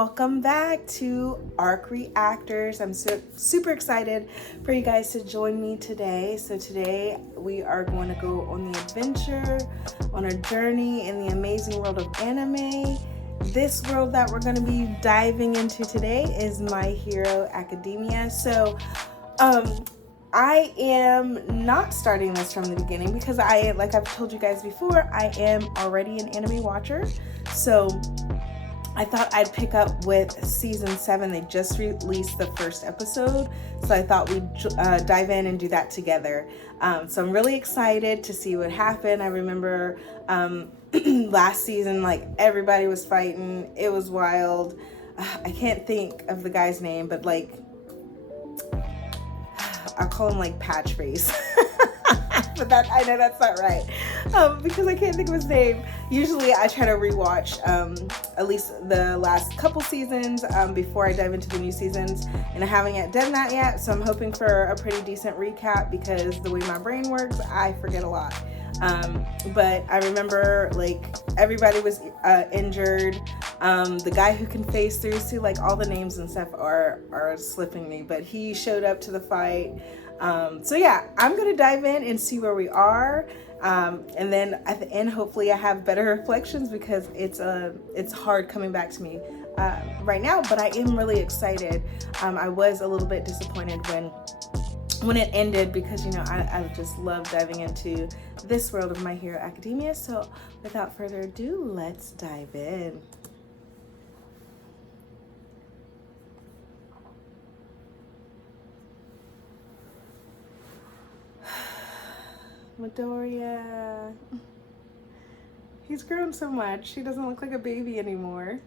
welcome back to ARC Reactors. I'm super excited for you guys to join me today. So today we are going to go on the adventure, on a journey in the amazing world of anime. This world that we're going to be diving into today is MyHeroAcademia. So I am not starting this from the beginning because like I've told you guys before, I am already an anime watcher. So I thought I'd pick up with season 7. They just released the first episode, so I thought we'd dive in and do that together. So I'm really excited to see what happened. I remember last season, like, everybody was fighting. It was wild. I can't think of the guy's name, but like, I'll call him like Patchface. But that, I know that's not right, because I can't think of his name. Usually I try to rewatch at least the last couple seasons before I dive into the new seasons, and I haven't yet done that yet, so I'm hoping for a pretty decent recap because the way my brain works, I forget a lot. But I remember, like, everybody was injured. The guy who can phase through, see, like, all the names and stuff are slipping me, but he showed up to the fight. So yeah, I'm gonna dive in and see where we are, and then at the end, hopefully I have better reflections because it's hard coming back to me right now, but I am really excited. I was a little bit disappointed when it ended because, you know, I just love diving into this world of MyHeroAcademia. So without further ado, let's dive in. Midoriya. He's grown so much. He doesn't look like a baby anymore.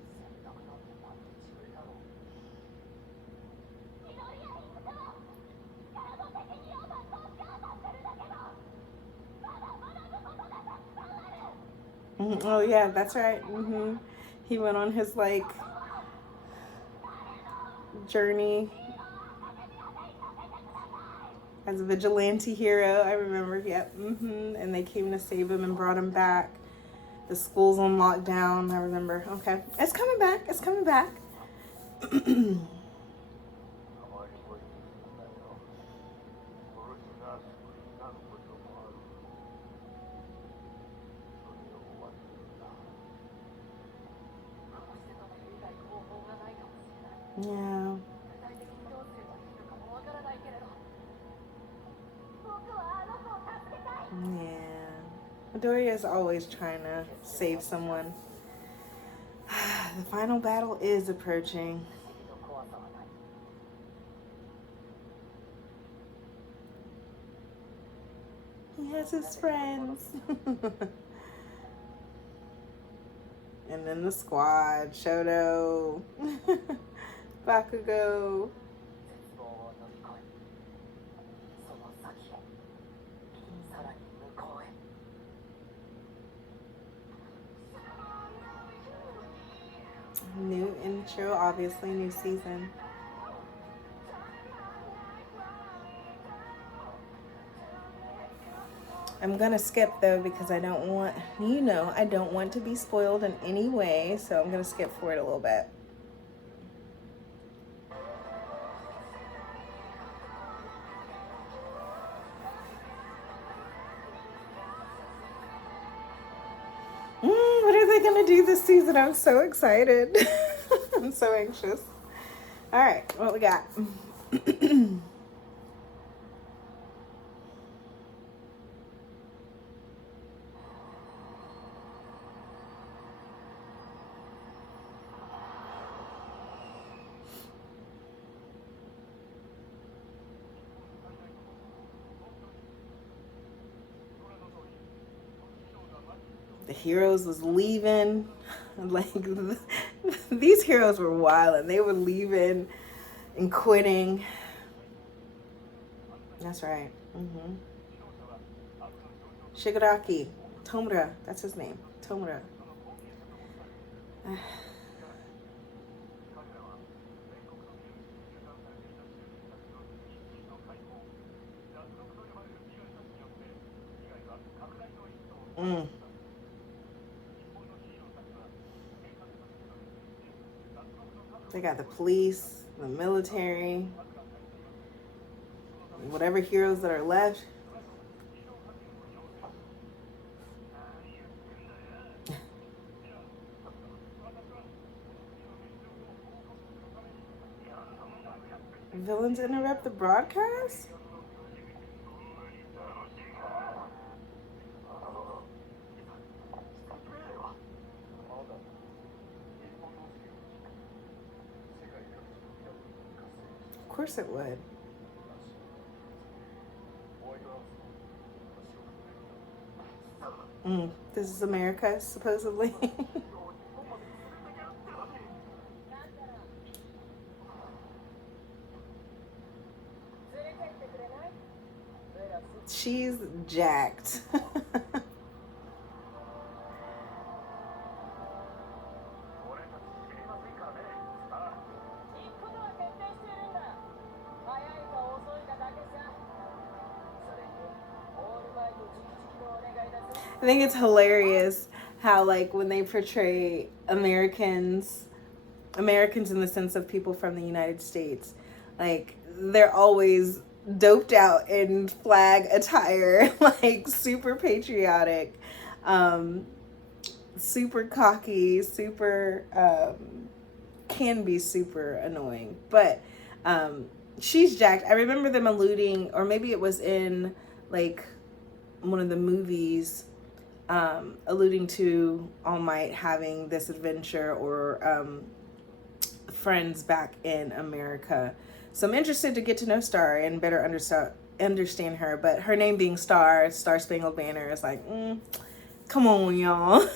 Oh yeah, that's right. He went on his, like, journey as a vigilante hero. I remember. Yep. And they came to save him and brought him back. The school's on lockdown. I remember. Okay, it's coming back. It's coming back. Yeah. Yeah. Midoriya is always trying to save someone. The final battle is approaching. He has his friends. And then the squad, Shoto, Bakugo. New intro, obviously, new season. I'm gonna skip though because I don't want, I don't want to be spoiled in any way, so I'm gonna skip forward a little bit. What are they gonna do this season? I'm so excited. I'm so anxious. All right, what we got? The heroes was leaving. Like, these heroes were wild, and they were leaving and quitting. That's right. Shigaraki Tomura, that's his name. Tomura. They got the police, the military, whatever heroes that are left. Villains interrupt the broadcast? Of course it would. This is America, supposedly. She's jacked. I think it's hilarious how, like, when they portray Americans in the sense of people from the United States, like, they're always doped out in flag attire, like super patriotic, super cocky, super can be super annoying. But she's jacked. I remember them alluding, or maybe it was in like one of the movies, alluding to All Might having this adventure or friends back in America. So I'm interested to get to know Star and better understand her. But her name being Star Spangled Banner is like, come on, y'all.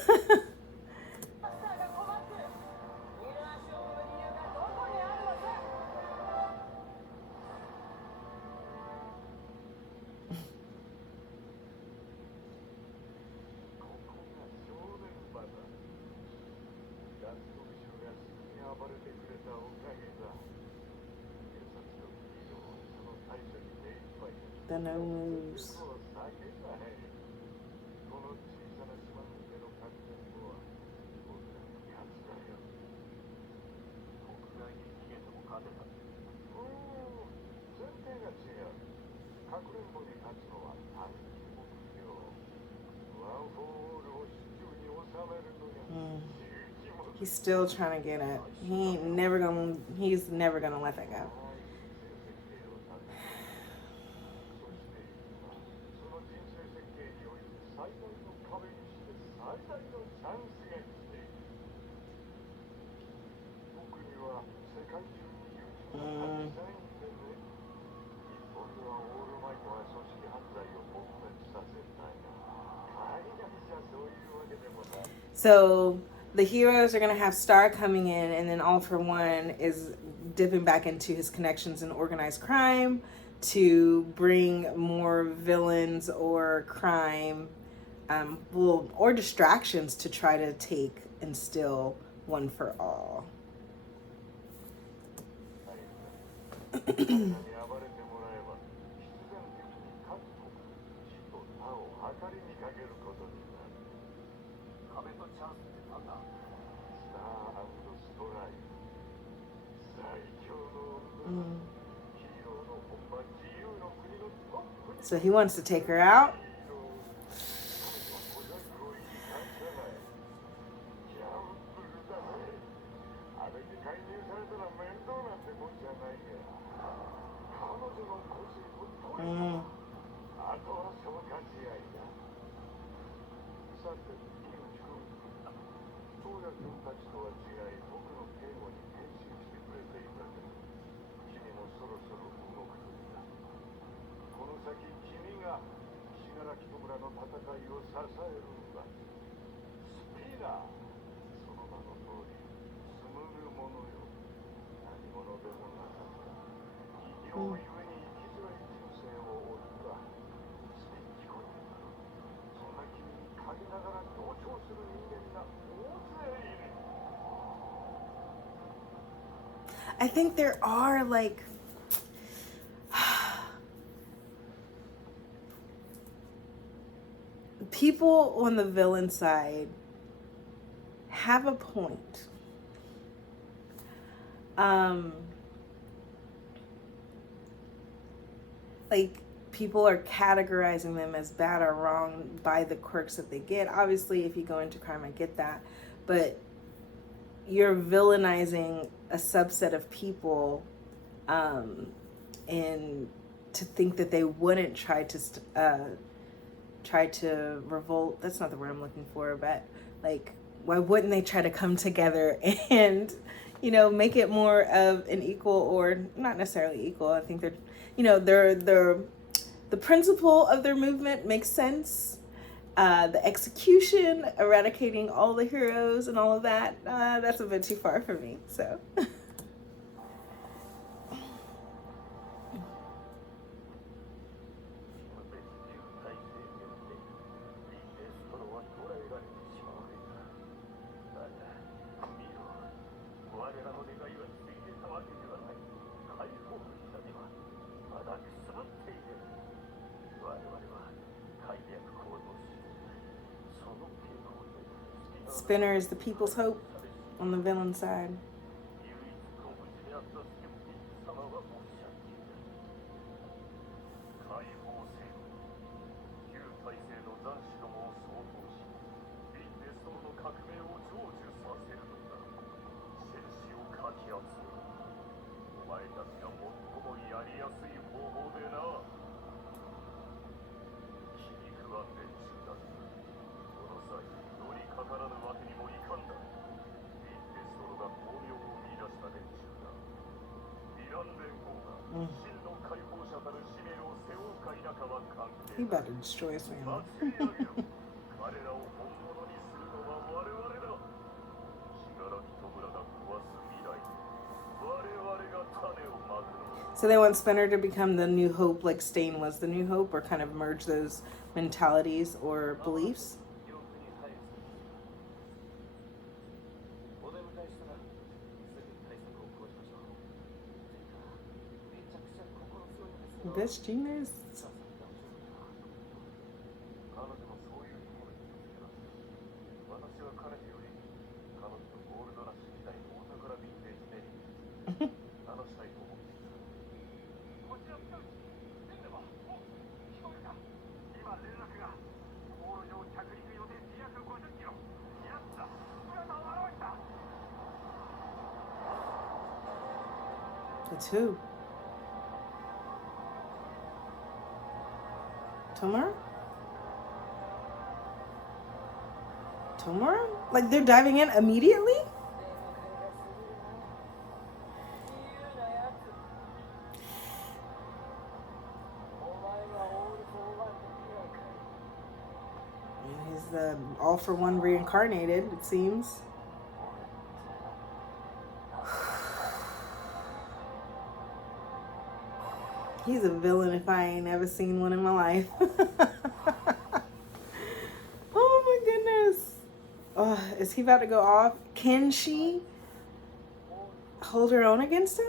The no moves. He's still trying to get it. He's never gonna let that go. So the heroes are going to have Star coming in, and then All for One is dipping back into his connections in organized crime to bring more villains or crime, or distractions to try to take and steal One for All. So he wants to take her out. I think there are like people on the villain side have a point. um, like people are categorizing them as bad or wrong by the quirks that they get. Obviously, if you go into crime, I get that, but you're villainizing a subset of people, and to think that they wouldn't try to revolt. That's not the word I'm looking for, but like, why wouldn't they try to come together and, make it more of an equal, or not necessarily equal. I think the principle of their movement makes sense. The execution, eradicating all the heroes and all of that, that's a bit too far for me. So. Spinner is the people's hope on the villain side. He about to destroy his family. So they want Spinner to become the new hope, like Stain was the new hope, or kind of merge those mentalities or beliefs. Best genius. It's who? Tomura? Tomura? Like they're diving in immediately? He's the all for one reincarnated, it seems. He's a villain if I ain't ever seen one in my life. Oh my goodness. Is he about to go off? Can she hold her own against him?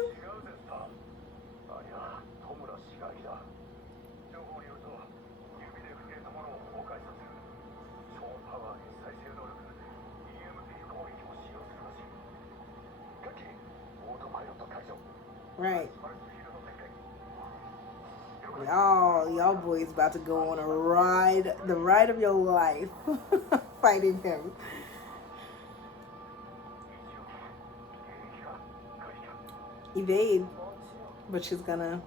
Right. Y'all boys about to go on a ride, the ride of your life, fighting him. Evade, but she's gonna,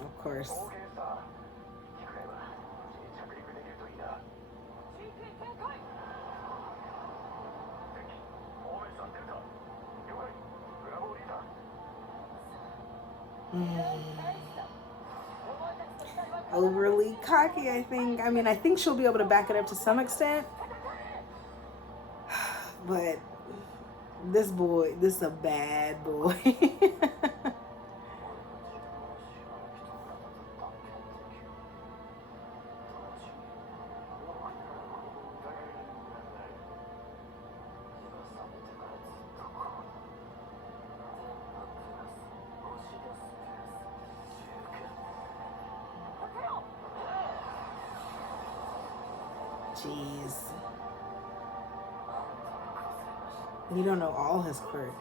of course. Overly cocky, I think. I mean, I think she'll be able to back it up to some extent. But this is a bad boy. Jeez. You don't know all his quirks.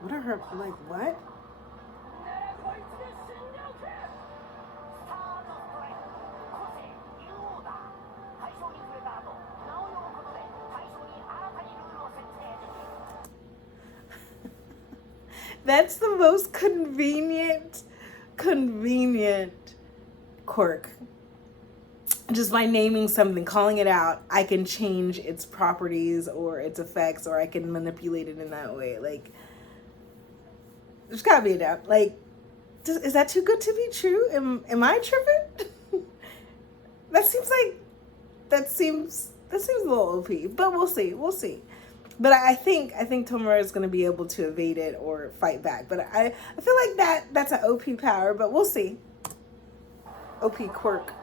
What are her, like, what? That's the most convenient quirk. Just by naming something, calling it out, I can change its properties or its effects, or I can manipulate it in that way. Like, there's gotta be a doubt. Like, is that too good to be true? Am I tripping? that seems a little OP, but we'll see. But I think Tomura is going to be able to evade it or fight back. But I feel like that's an OP power, but we'll see. OP quirk.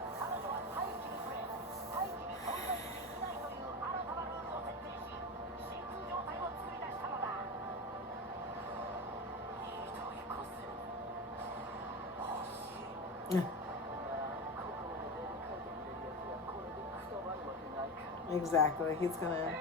Exactly. He's gonna.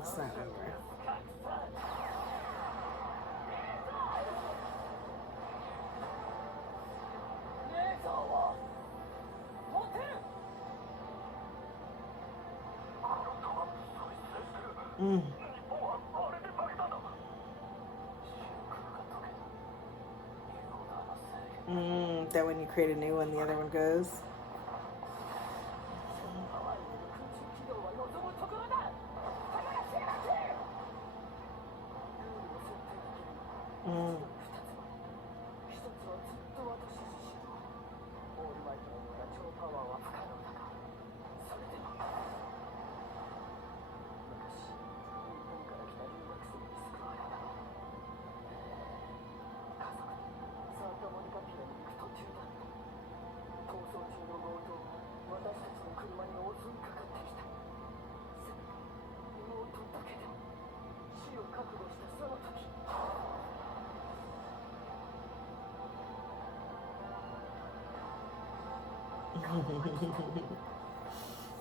It's not over. That when you create a new one, the other one goes.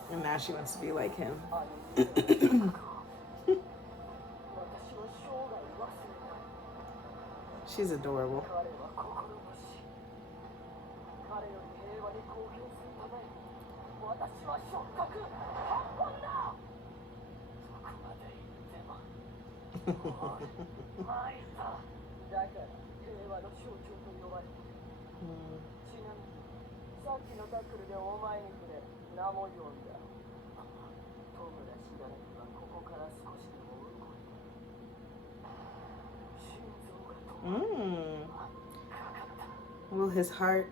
And now she wants to be like him. She's adorable. Will his heart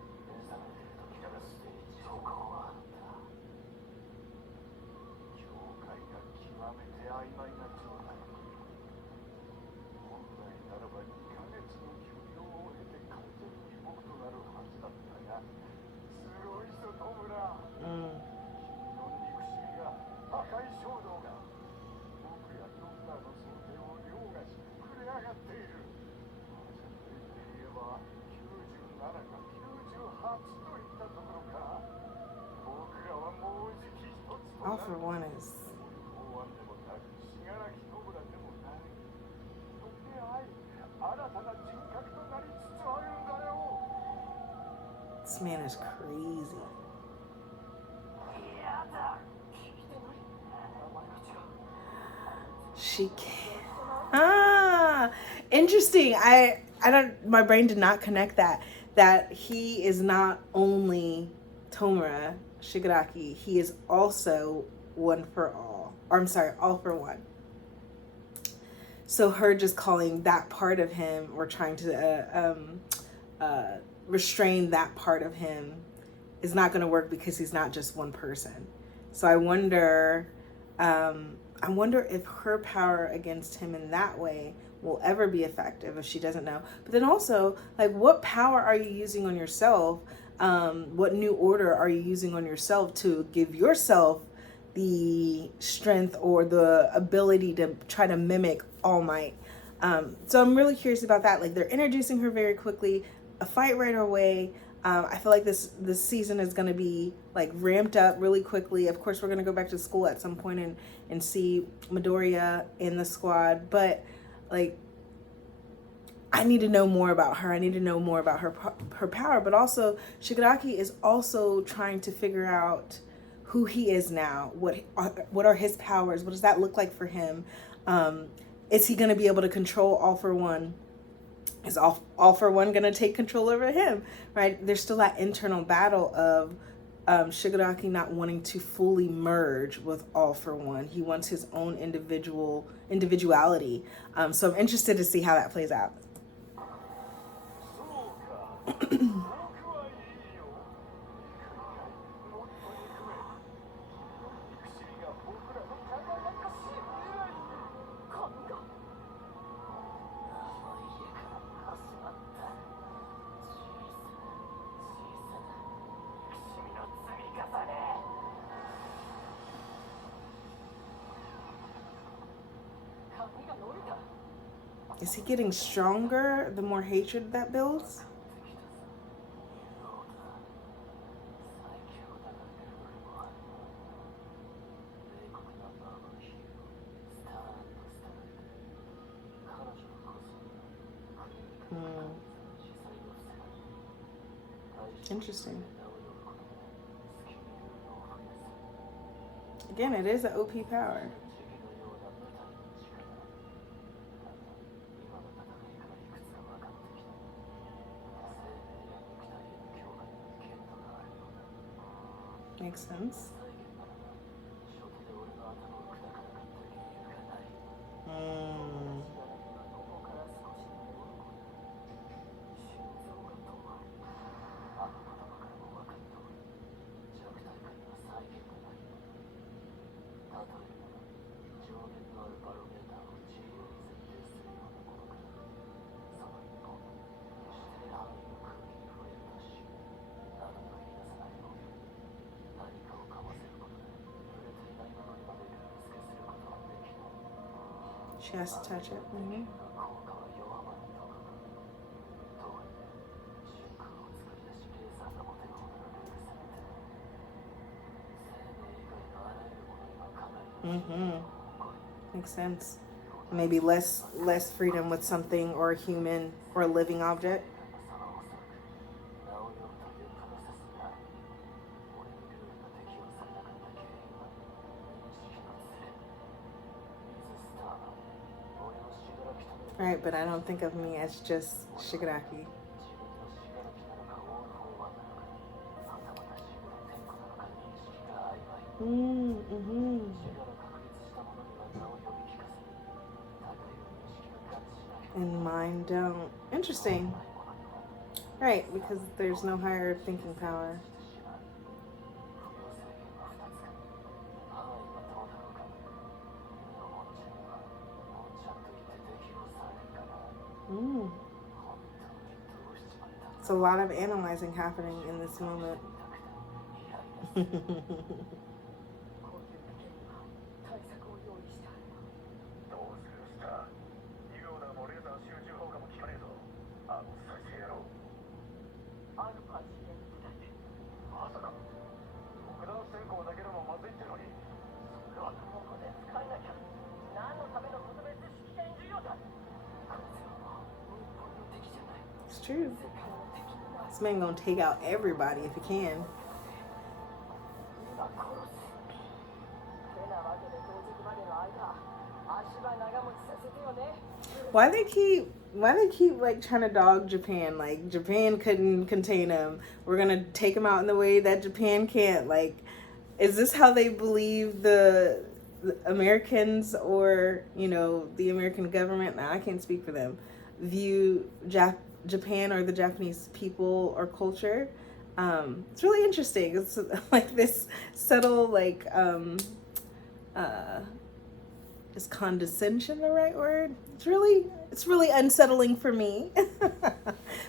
all for one is this man is crazy. She can't. Interesting. I don't, my brain did not connect that he is not only Tomura Shigaraki, he is also one for all. Or I'm sorry, all for one. So her just calling that part of him or trying to restrain that part of him is not going to work because he's not just one person. So I wonder if her power against him in that way will ever be effective if she doesn't know. But then also, like, what power are you using on yourself? What new order are you using on yourself to give yourself the strength or the ability to try to mimic All Might. So I'm really curious about that. Like, they're introducing her very quickly, a fight right away. I feel like this season is going to be like ramped up really quickly. Of course, we're going to go back to school at some point and see Midoriya in the squad. But like, I need to know more about her. I need to know more about her power. But also, Shigaraki is also trying to figure out who he is now. What are his powers? What does that look like for him? Is he going to be able to control All for One? Is all for One going to take control over him, right? There's still that internal battle of Shigaraki not wanting to fully merge with All for One. He wants his own individuality. So I'm interested to see how that plays out. Is he getting stronger the more hatred that builds? Interesting. Again, it is an OP power. Makes sense. She has to touch it. Mm-hmm. Mm-hmm. Makes sense. Maybe less freedom with something or a human or a living object. Right, but I don't think of me as just Shigaraki. Mm-hmm. And mine don't. Interesting. Right, because there's no higher thinking power. It's a lot of analyzing happening in this moment. It's true. This man gonna take out everybody if he can. Why they keep like trying to dog Japan? Like, Japan couldn't contain him. We're gonna take him out in the way that Japan can't. Like, is this how they believe the Americans, or the American government? Now, I can't speak for them. View Japan or the Japanese people or culture. It's really interesting. It's like this subtle, like, is condescension the right word? It's really unsettling for me.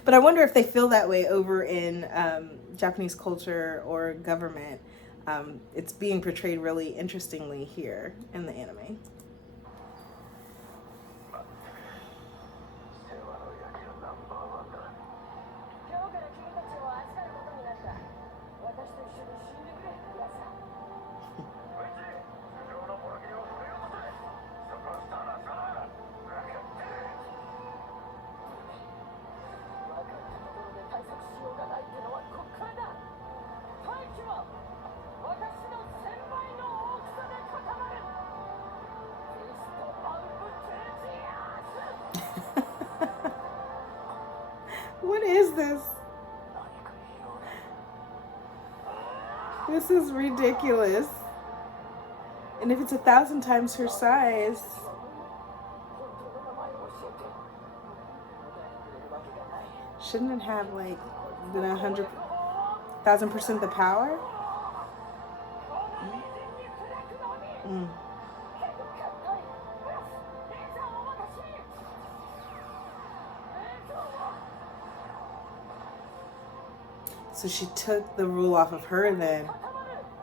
But I wonder if they feel that way over in Japanese culture or government. it's being portrayed really interestingly here in the anime. What is this? This is ridiculous. And if it's 1,000 times her size, shouldn't it have like been 100,000% the power? Mm. So she took the rule off of her then.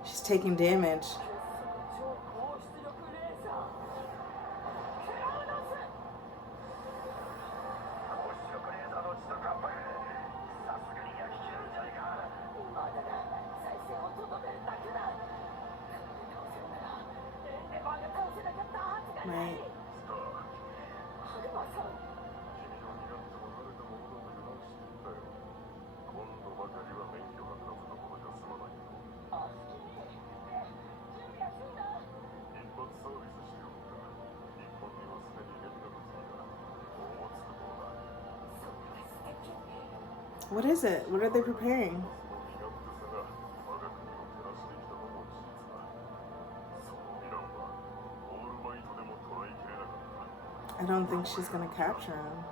She's taking damage. Right. What is it? What are they preparing? I don't think she's gonna capture him.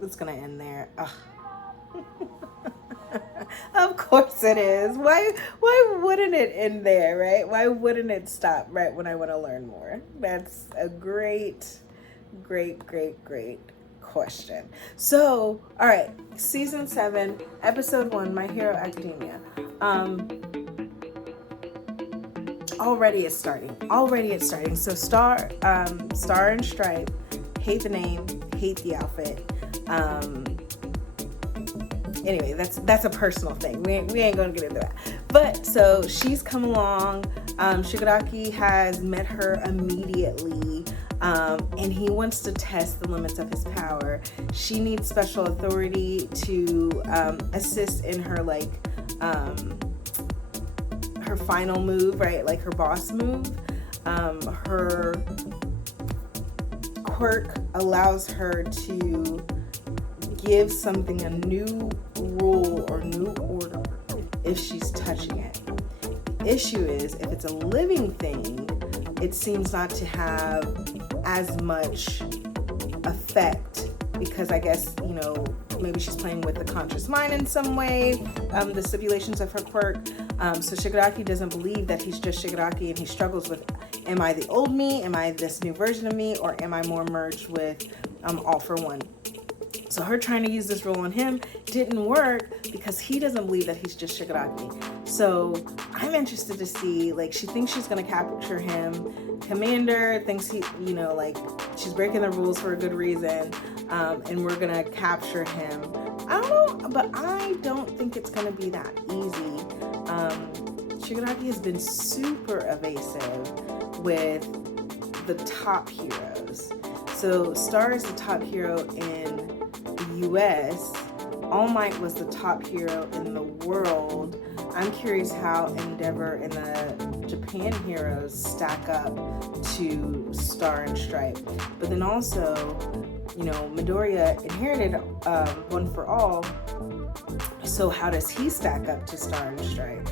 It's gonna end there. Ugh. Of course it is. Why wouldn't it end there, right? Why wouldn't it stop right when I want to learn more? That's a great question. So, all right, season 7, episode 1, My Hero Academia. Already it's starting. So Star and Stripe, hate the name, hate the outfit. Anyway, that's a personal thing. We ain't gonna get into that. But so she's come along. Shigaraki has met her immediately, and he wants to test the limits of his power. She needs special authority to assist in her her final move, right? Like her boss move. Her quirk allows her to give something a new rule or new order if she's touching it. The issue is, if it's a living thing, it seems not to have as much effect, because I guess, maybe she's playing with the conscious mind in some way, the stipulations of her quirk. So Shigaraki doesn't believe that he's just Shigaraki, and he struggles with, am I the old me? Am I this new version of me? Or am I more merged with All for One? So her trying to use this role on him didn't work because he doesn't believe that he's just Shigaraki. So I'm interested to see, she thinks she's going to capture him. Commander thinks she's breaking the rules for a good reason, and we're going to capture him. I don't know, but I don't think it's going to be that easy. Shigaraki has been super evasive with the top heroes. So Star is the top hero in the US. All Might was the top hero in the world. I'm curious how Endeavor and the Japan heroes stack up to Star and Stripe. But then also, Midoriya inherited One for All. So how does he stack up to Star and Stripe?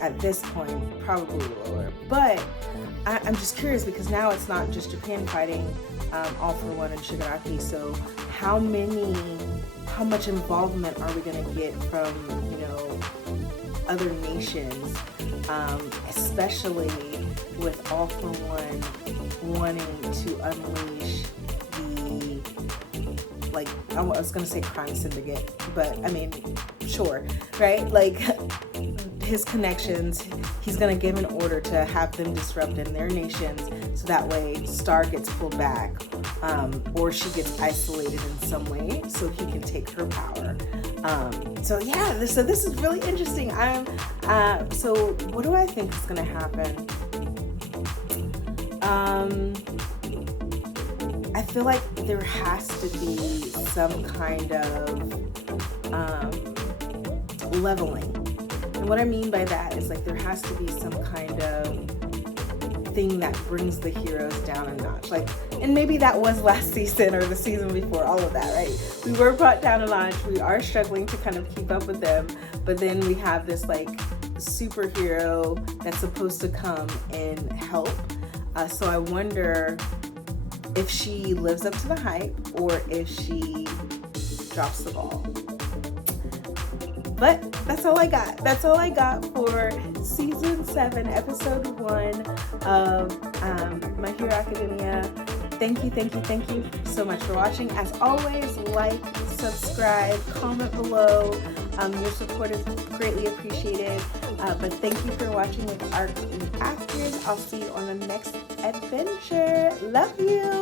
At this point, probably lower. But I'm just curious, because now it's not just Japan fighting All for One and Shigaraki. So how much involvement are we going to get from, other nations especially with All for One wanting to unleash the, like, I was gonna say crime syndicate, but I mean, sure, right? Like, his connections, he's gonna give an order to have them disrupt in their nations, so that way Star gets pulled back, or she gets isolated in some way, so he can take her power. So yeah, this is really interesting. So what do I think is gonna happen? I feel like there has to be some kind of leveling. And what I mean by that is, like, there has to be some kind of thing that brings the heroes down a notch. Like, and maybe that was last season or the season before, all of that, right? We were brought down a notch. We are struggling to kind of keep up with them. But then we have this, like, superhero that's supposed to come and help. So I wonder if she lives up to the hype or if she drops the ball. But that's all I got. That's all I got for season 7, episode 1 of My Hero Academia. Thank you so much for watching. As always, like, subscribe, comment below. Your support is greatly appreciated. But thank you for watching with A.R.C. Reactors. I'll see you on the next adventure. Love you.